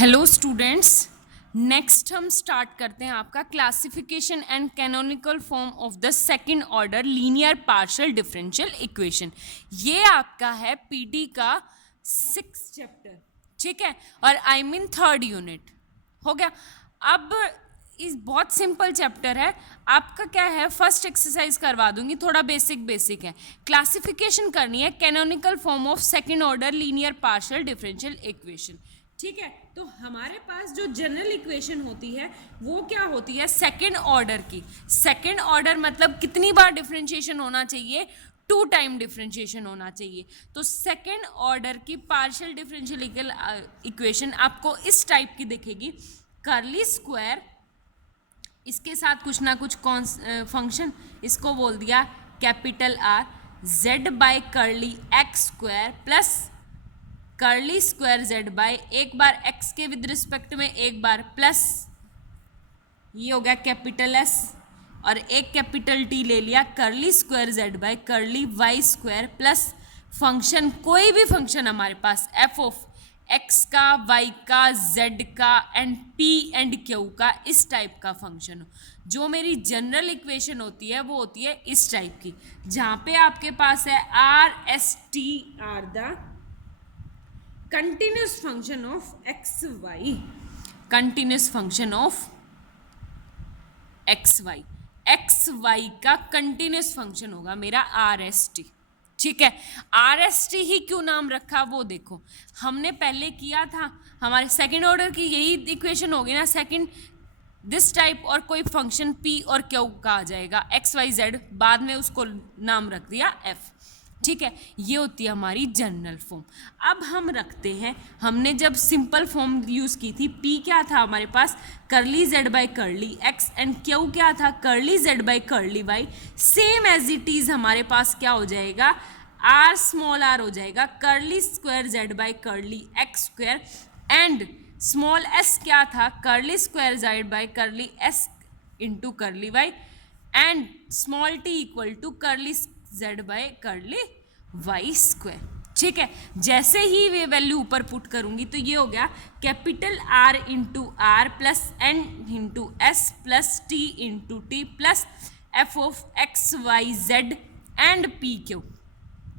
Hello students, next हम start करते हैं आपका classification and canonical form of the second order linear partial differential equation. ये आपका है पीटी का 6th चैप्टर, ठीक है, और आई मीन 3rd यूनिट हो गया। अब इस बहुत सिंपल चैप्टर है आपका, क्या है, फर्स्ट एक्सरसाइज करवा दूंगी, थोड़ा बेसिक है। क्लासिफिकेशन करनी है canonical form of second order linear partial differential equation, ठीक है। तो हमारे पास जो जनरल इक्वेशन होती है वो क्या होती है, सेकंड ऑर्डर की। सेकंड ऑर्डर मतलब कितनी बार डिफरेंशिएशन होना चाहिए, 2 टाइम डिफरेंशिएशन होना चाहिए। तो सेकंड ऑर्डर की पार्शियल डिफरेंशियल इक्वेशन आपको इस टाइप की दिखेगी, कर्ली स्क्वायर, इसके साथ कुछ ना कुछ फंक्शन, इसको बोल दिया capital R, Z by curly X square plus curly square Z by एक बार एक्स के विद रिस्पेक्ट में एक बार प्लस, ये हो गया कैपिटल एस, और एक कैपिटल टी ले लिया, curly square Z by curly Y square plus function, कोई भी फंक्शन हमारे पास एफ ऑफ एक्स का, वाई का, जेड का एंड पी एंड क्यू का, इस टाइप का फंक्शन हो। जो मेरी जनरल इक्वेशन होती है वो होती है इस टाइप की, जहाँ पे आपके पास है R S T R the continuous function of xy, continuous function of xy, xy का continuous function होगा मेरा आर एस टी, ठीक है। आर एस टी ही क्यों नाम रखा वो देखो, हमने पहले किया था, हमारे सेकेंड ऑर्डर की यही इक्वेशन होगी ना, सेकेंड दिस टाइप और कोई फंक्शन पी और क्यू का आ जाएगा, एक्स वाई जेड, बाद में उसको नाम रख दिया एफ, ठीक है। ये होती है हमारी जनरल फॉर्म। अब हम रखते हैं, हमने जब सिंपल फॉर्म यूज़ की थी, पी क्या था हमारे पास, curly Z by curly x, and q क्या था, curly Z by curly y. Same as it is हमारे पास क्या हो जाएगा, आर स्मॉल आर हो जाएगा, curly square Z by curly X square, and small S क्या था, curly square Z by curly S into curly Y, and small T equal to curly Z by curly Y square, ठीक है। जैसे ही वे value ऊपर put करूंगी तो ये हो गया capital R into R plus N into S plus T into T plus F of X Y Z and P Q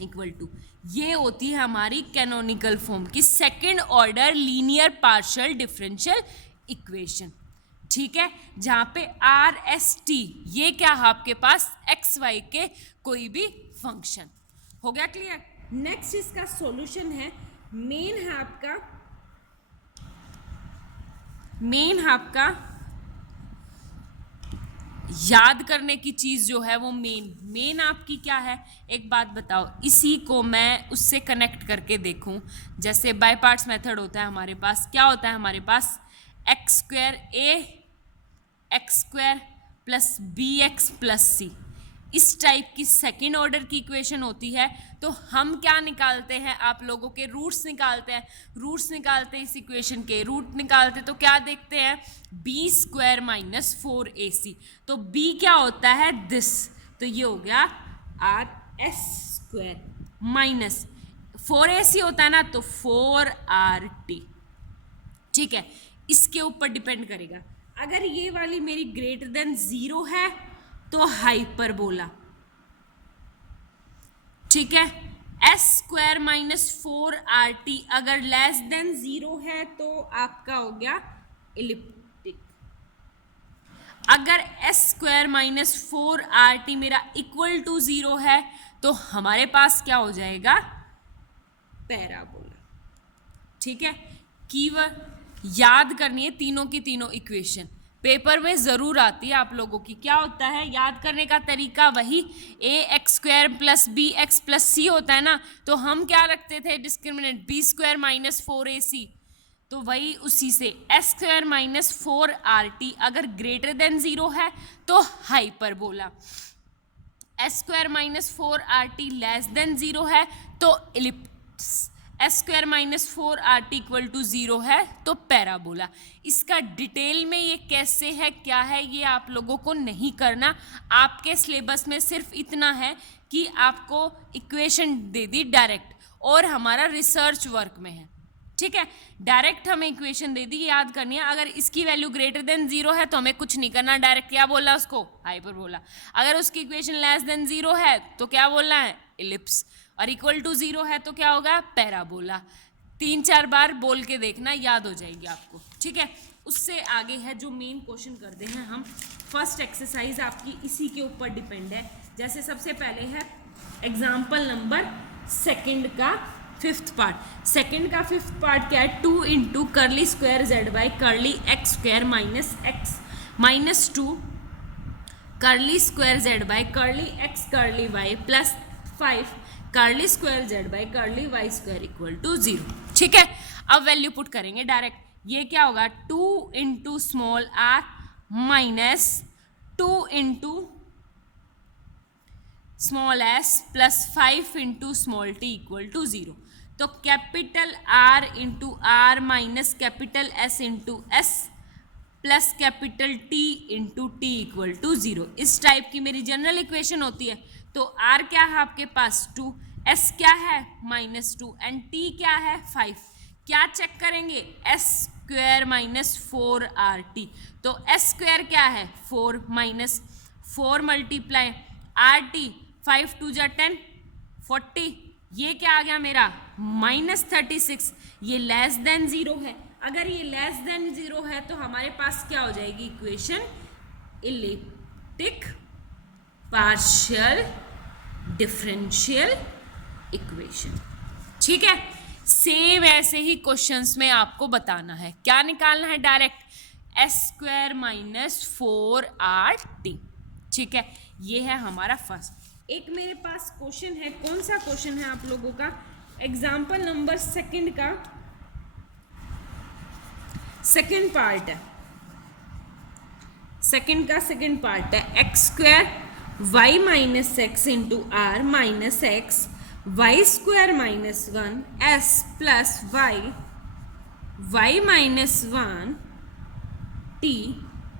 equal to, ये होती है हमारी कैनोनिकल फॉर्म की second order linear partial differential equation, ठीक है। जहाँ पे R S T ये क्या है आपके पास, एक्स वाई के कोई भी फंक्शन, हो गया क्लियर। नेक्स्ट इसका सॉल्यूशन है, मेन है आपका याद करने की चीज जो है वो मेन आपकी क्या है, एक बात बताओ, इसी को मैं उससे कनेक्ट करके देखूं, जैसे बाय पार्ट्स मेथड होता है हमारे पास, क्या होता है हमारे पास, x square a x square plus b x plus c, इस टाइप की सेकेंड ऑर्डर की इक्वेशन होती है। तो हम क्या निकालते हैं, आप लोगों के रूट्स निकालते हैं इस इक्वेशन के, रूट निकालते तो क्या देखते हैं, बी स्क्वायर माइनस 4ac, तो b क्या होता है, दिस, तो ये हो गया R S square minus 4ac होता है ना, तो 4rt, ठीक है। इसके ऊपर डिपेंड करेगा, अगर ये वाली मेरी ग्रेटर देन 0 है तो हाइपरबोला, ठीक है। एस स्क्वायर माइनस 4rt अगर लेस देन 0 है तो आपका हो गया इलिप्टिक। अगर एस स्क्वायर माइनस 4rt मेरा इक्वल टू 0 है तो हमारे पास क्या हो जाएगा, पैराबोला, ठीक है। कीवर्ड याद करनी है, तीनों की तीनों इक्वेशन पेपर में ज़रूर आती है आप लोगों की। क्या होता है याद करने का तरीका, वही a x square plus b x plus c होता है ना, तो हम क्या रखते थे discriminant, B square minus 4ac, तो वही उसी से एस स्क्वायर माइनस 4rt अगर ग्रेटर देन 0 है तो hyperbola, S square minus 4rt less than 0 है तो ellipse, S square minus 4rt equal to 0 है तो पैराबोला। इसका डिटेल में ये कैसे है क्या है ये आप लोगों को नहीं करना, आपके सिलेबस में सिर्फ इतना है कि आपको इक्वेशन दे दी डायरेक्ट, और हमारा रिसर्च वर्क में है, ठीक है, डायरेक्ट हमें इक्वेशन दे दी, याद करनी है। अगर इसकी वैल्यू ग्रेटर देन 0 है तो हमें कुछ नहीं करना, डायरेक्ट क्या बोला उसको, हाइपरबोला। अगर उसकी इक्वेशन लेस देन 0 है तो क्या बोलना है, इलिप्स। और इक्वल टू 0 है तो क्या होगा, पैराबोला। 3-4 बार बोल के देखना, याद हो जाएगी आपको। ठीक है, उससे आगे है जो मेन क्वेश्चन करते हैं हम। फर्स्ट एक्सरसाइज आपकी इसी के ऊपर डिपेंड है। जैसे सबसे पहले है एग्जाम्पल नंबर सेकंड का 5th पार्ट। सेकंड का 5th पार्ट क्या है, 2 into curly square Z by curly X square minus X minus 2 curly square Z by curly X curly Y plus 5 curly square Z by curly Y square equal to 0। ठीक है, अब value put करेंगे direct. ये क्या होगा, 2 into small R minus 2 into small S plus 5 into small T equal to 0। तो capital R into R minus capital S into S plus capital T into T equal to 0। इस type की मेरी general equation होती है। तो are क्या है आपके पास 2, एस क्या है -2 एंड टी क्या है 5। क्या चेक करेंगे, एस स्क्वायर माइनस 4RT। तो एस स्क्वायर क्या है 4 माइनस 4 मल्टीप्लाई RT 5 2 जा 10 40। ये क्या आ गया मेरा -36। ये लेस देन 0 है। अगर ये लेस देन 0 है तो हमारे पास क्या हो जाएगी equation, elliptic partial differential equation. ठीक है, सेम ऐसे ही क्वेश्चंस में आपको बताना है। क्या निकालना है, direct S square minus 4RT। ठीक है, ये है हमारा फर्स्ट। एक मेरे पास क्वेश्चन है, कौन सा क्वेश्चन है आप लोगों का, एग्जाम्पल नंबर सेकंड का सेकंड पार्ट है। सेकंड का सेकंड पार्ट है, X square Y minus X into R minus X Y square minus 1 S plus Y Y minus 1 T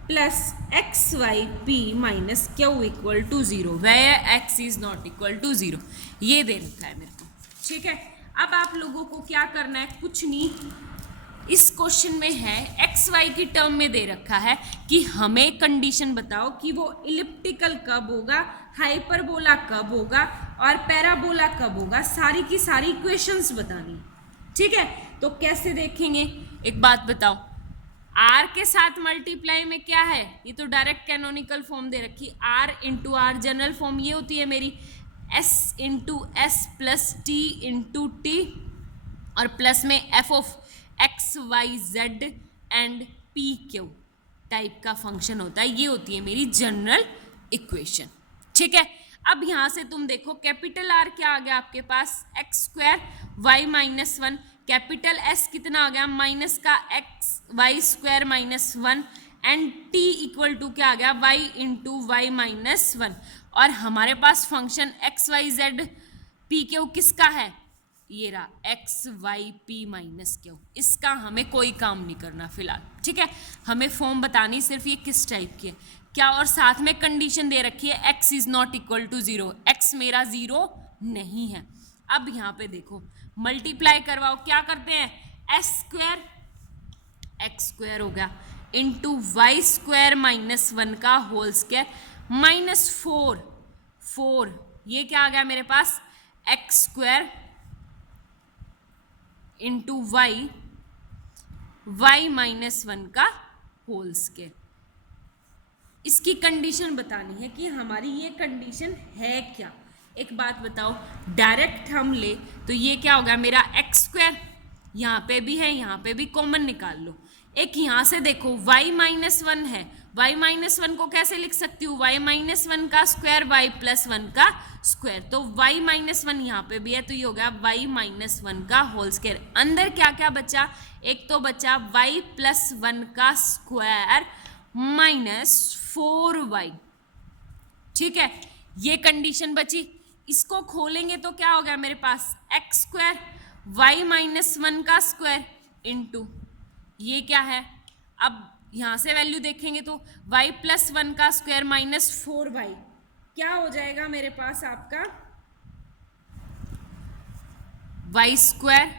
plus X Y P minus Q equal to 0 where X is not equal to 0। ये दे रखा है मेरे को। ठीक है, अब आप लोगों को क्या करना है, कुछ नहीं। इस क्वेश्चन में है एक्स वाई की टर्म में दे रखा है कि हमें कंडीशन बताओ कि वो इलिप्टिकल कब होगा, हाइपरबोला कब होगा और पैराबोला कब होगा। सारी की सारी इक्वेशंस बतानी। ठीक है, तो कैसे देखेंगे, एक बात बताओ, आर के साथ मल्टीप्लाई में क्या है, ये तो डायरेक्ट कैनोनिकल फॉर्म दे रखी। R into R general form ये होती है मेरी S into S plus T into T और प्लस में F of X Y Z and P Q type का फंक्शन होता है। ये होती है मेरी जनरल इक्वेशन। ठीक है, अब यहाँ से तुम देखो कैपिटल आर क्या आ गया आपके पास, x square Y minus 1, capital s कितना आ गया माइनस का x Y square minus 1 and t equal to क्या आ गया वाई इंटू वाई माइनस 1। और हमारे पास function x Y z p q किसका है, ये रहा x Y P minus q. इसका हमें कोई काम नहीं करना फिलहाल। ठीक है, हमें फॉर्म बतानी सिर्फ ये किस टाइप की है क्या, और साथ में कंडीशन दे रखी है X is not equal to 0, X मेरा 0 नहीं है। अब यहाँ पे देखो मल्टीप्लाई करवाओ, क्या करते हैं, एस स्क्वायर एक्स स्क्वायर हो गया इंटू वाई स्क्वायर माइनस 1 का होल स्क्वायर माइनस 4 ये क्या आ गया मेरे पास x square into y minus 1 का होल स्क्वायर। इसकी कंडीशन बतानी है कि हमारी ये कंडीशन है क्या। एक बात बताओ, डायरेक्ट हम ले तो ये क्या होगा मेरा एक्स स्क्वायर, यहाँ पे भी है यहाँ पे भी कॉमन निकाल लो। एक यहाँ से देखो y माइनस 1 है, y माइनस 1 को कैसे लिख सकती हूँ, y माइनस 1 का स्क्वायर y प्लस 1 का स्क्वायर। तो y माइनस 1 यहाँ पे भी है तो ये हो गया y माइनस 1 का होल स्क्वायर। अंदर क्या क्या बचा, एक तो बचा y प्लस 1 का स्क्वायर माइनस 4y। ठीक है, ये कंडीशन बची। इसको खोलेंगे तो क्या हो गया मेरे पास एक्स स्क्वायर वाई माइनस 1 का स्क्वायर इंटू ये क्या है, अब यहाँ से वैल्यू देखेंगे तो y प्लस 1 का स्क्वायर माइनस 4y क्या हो जाएगा मेरे पास आपका y स्क्वायर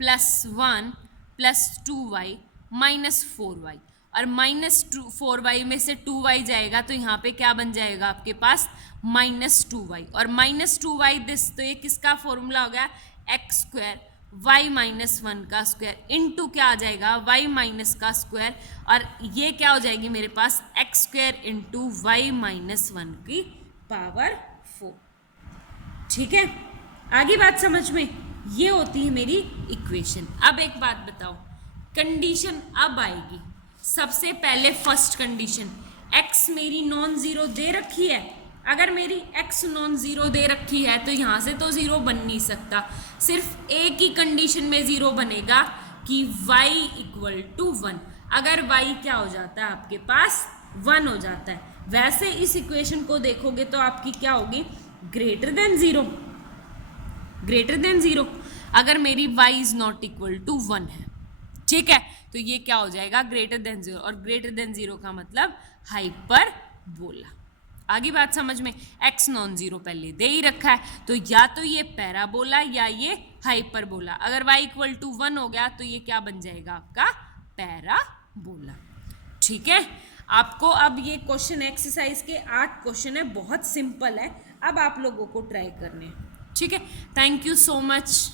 +1 +2y -4y, और -4y में से 2y जाएगा तो यहाँ पे क्या बन जाएगा आपके पास -2y, और -2y दिस, तो ये किसका फॉर्मूला हो गया, x² y -1 का स्क्वायर इनटू क्या आ जाएगा y- का स्क्वायर, और ये क्या हो जाएगी मेरे पास x² इंटू y-1 की पावर 4। ठीक है, आगे बात समझ में, ये होती है मेरी इक्वेशन। अब एक बात बताओ, कंडीशन अब आएगी, सबसे पहले फर्स्ट कंडीशन, x मेरी नॉन ज़ीरो दे रखी है। अगर मेरी x नॉन ज़ीरो दे रखी है तो यहाँ से तो ज़ीरो बन नहीं सकता, सिर्फ एक ही कंडीशन में ज़ीरो बनेगा कि y = 1। अगर y क्या हो जाता है आपके पास 1 हो जाता है, वैसे इस इक्वेशन को देखोगे तो आपकी क्या होगी, ग्रेटर देन ज़ीरो, अगर मेरी y ≠ 1 है। ठीक है, तो ये क्या हो जाएगा, ग्रेटर देन ज़ीरो, और ग्रेटर देन ज़ीरो का मतलब हाइपरबोला। आगे बात समझ में, x नॉन ज़ीरो पहले दे ही रखा है, तो या तो ये पैराबोला या ये हाइपरबोला। अगर y = 1 हो गया तो ये क्या बन जाएगा आपका पैराबोला। ठीक है, आपको अब ये क्वेश्चन एक्सरसाइज के 8 क्वेश्चन है, बहुत सिंपल है, अब आप लोगों को ट्राई करने हैं। ठीक है, थैंक यू सो मच।